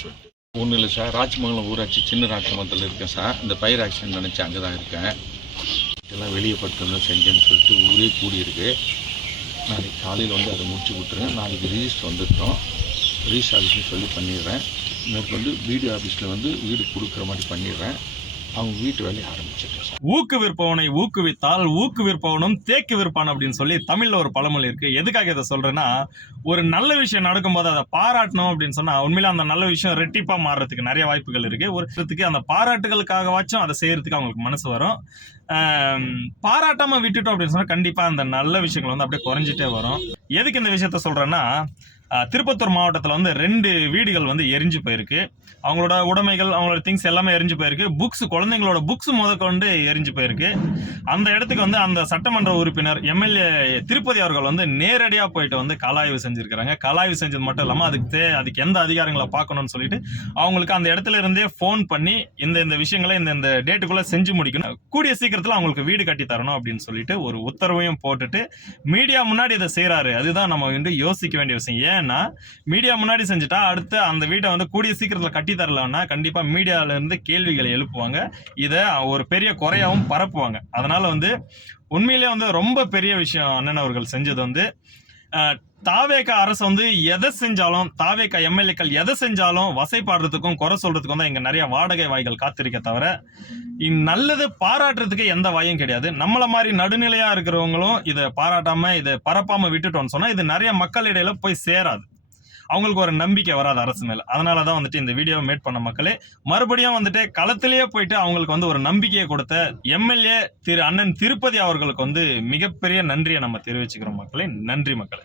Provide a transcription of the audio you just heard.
அப்படின்னு சொல்லிட்டு. ஒன்றும் இல்லை சார், ராஜ்மங்கலம் ஊராட்சி சின்ன ராஜ்மங்கலத்தில் இருக்கேன் சார். இந்த பயிர் ஆக்சிடென்ட் நினச்சி அங்கே தான் இருக்கேன். இதெல்லாம் வெளியே பட்டு செஞ்சேன்னு சொல்லிட்டு ஊரே கூடியிருக்கு. நாளைக்கு காலையில் வந்து அதை முடிச்சு கொடுத்துருங்க. நாளைக்கு ரிஜிஸ்டர் வந்துட்டோம், ரிஜிஸ்டர் ஆஃபீஸ்னு சொல்லி பண்ணிடுறேன். மேற்கொண்டு வீடியோ ஆஃபீஸில் வந்து வீடு கொடுக்குற மாதிரி பண்ணிடுறேன். அவங்க வீட்டு வேலையை ஆரம்பிச்சிருக்கேன் சார். ஊக்குவிற்பவனை ஊக்குவித்தால் ஊக்குவிற்பவனும் தேக்கு விற்பான் அப்படின்னு சொல்லி தமிழ்ல ஒரு பழமொழி இருக்கு. எதுக்காக இதை சொல்றேன்னா, ஒரு நல்ல விஷயம் நடக்கும்போது அதை பாராட்டணும் அப்படின்னு சொன்னா உண்மையில அந்த நல்ல விஷயம் ரெட்டிப்பா மாறுறதுக்கு நிறைய வாய்ப்புகள் இருக்கு. ஒரு அந்த பாராட்டுகளுக்காகவாச்சும் அதை செய்யறதுக்கு அவங்களுக்கு மனசு வரும். பாராட்டாம விட்டுட்டோம் அப்படின்னு சொன்னா கண்டிப்பா அந்த நல்ல விஷயங்கள் வந்து அப்படியே குறைஞ்சிட்டே வரும். எதுக்கு இந்த விஷயத்த சொல்றேன்னா, திருப்பத்தூர் மாவட்டத்தில் வந்து 2 வீடுகள் வந்து எரிஞ்சு போயிருக்கு. அவங்களோட உடைமைகள், அவங்களோட திங்ஸ் எல்லாமே எரிஞ்சு போயிருக்கு. புக்ஸ், குழந்தைங்களோட புக்ஸ் முதற்கொண்டு எரிஞ்சு போயிருக்கு. அந்த இடத்துக்கு வந்து அந்த சட்டமன்ற உறுப்பினர் எம்எல்ஏ திருப்பதி அவர்கள் வந்து நேரடியாக போயிட்டு வந்து கலாய்வு செஞ்சிருக்கிறாங்க. கலாய்வு செஞ்சது மட்டும் இல்லாமல் அதுக்கு எந்த அதிகாரங்களை பார்க்கணும்னு சொல்லிட்டு அவங்களுக்கு அந்த இடத்துல இருந்தே ஃபோன் பண்ணி இந்த விஷயங்களை இந்த டேட்டுக்குள்ள செஞ்சு முடிக்கணும், கூடிய சீக்கிரத்தில் அவங்களுக்கு வீடு கட்டி தரணும் அப்படின்னு சொல்லிட்டு ஒரு உத்தரவையும் போட்டுட்டு மீடியா முன்னாடி இதை செய்யறாரு. அதுதான் நம்ம வந்து யோசிக்க வேண்டிய விஷயம். ஏன்னா மீடியா முன்னாடி செஞ்சுட்டா அடுத்து அந்த வீட்டை வந்து கூடிய சீக்கிரத்தில் கட்டி தரலன்னா கண்டிப்பா மீடியால இருந்து கேள்விகளை எழுப்புவாங்க. இதை ஒரு பெரிய குறையாவும் பரப்புவாங்க. அதனால வந்து உண்மையிலேயே வந்து ரொம்ப பெரிய விஷயம் அண்ணன் அவர்கள் செஞ்சது வந்து, தாவேக அரசு வந்து எதை செஞ்சாலும், தாவேக எம்எல்ஏக்கள் எதை செஞ்சாலும் வசைப்பாடுறதுக்கும் குறை சொல்றதுக்கும் தான் இங்க நிறைய வாடகை வாய்கள் காத்திருக்க தவிர நல்லது பாராட்டுறதுக்கு எந்த வாயும் கிடையாது. நம்மள மாதிரி நடுநிலையா இருக்கிறவங்களும் இதை பாராட்டாம இதை பரப்பாம விட்டுட்டோம்னு சொன்னா இது நிறைய மக்கள் இடையில போய் சேராது. அவங்களுக்கு ஒரு நம்பிக்கை வராது அரசு மேல. அதனாலதான் வந்துட்டு இந்த வீடியோ மேட் பண்ண மக்களே மறுபடியும் வந்துட்டு களத்திலேயே போயிட்டு அவங்களுக்கு வந்து ஒரு நம்பிக்கையை கொடுத்த எம்எல்ஏ அண்ணன் திருப்பதி அவர்களுக்கு வந்து மிகப்பெரிய நன்றியை நம்ம தெரிவிச்சுக்கிறோம் மக்களே. நன்றி மக்களே.